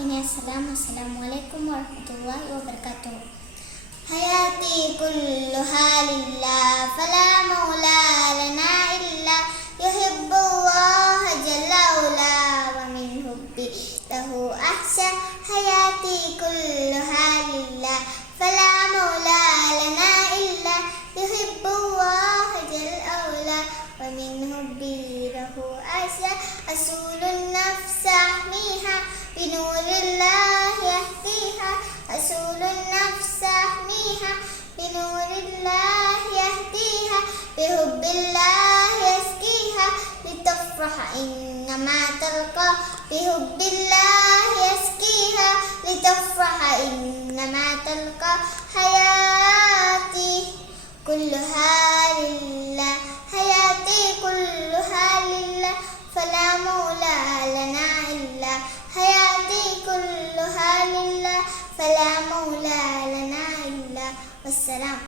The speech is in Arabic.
السلام عليكم ورحمة الله وبركاته. حياتي كلها لله فلا مولى لنا إلا يحب الله جل وعلا ومن حبي له أحسن. حياتي كلها لله فلا مولى لنا إلا يحب الله جل وعلا ومن حبي له أحسن. أصول النفس أحميها بنور الله يهديها. أصول النفس أحميها بنور الله يهديها. بحب الله يسقيها لتفرح إنما تلقى. بحب الله يسقيها لتفرح إنما تلقى. حياتي كلها لله حياتي كلها لله فلا مولى لنا إلا. حياتي كلها لله فلا مولى لنا إلا. والسلام.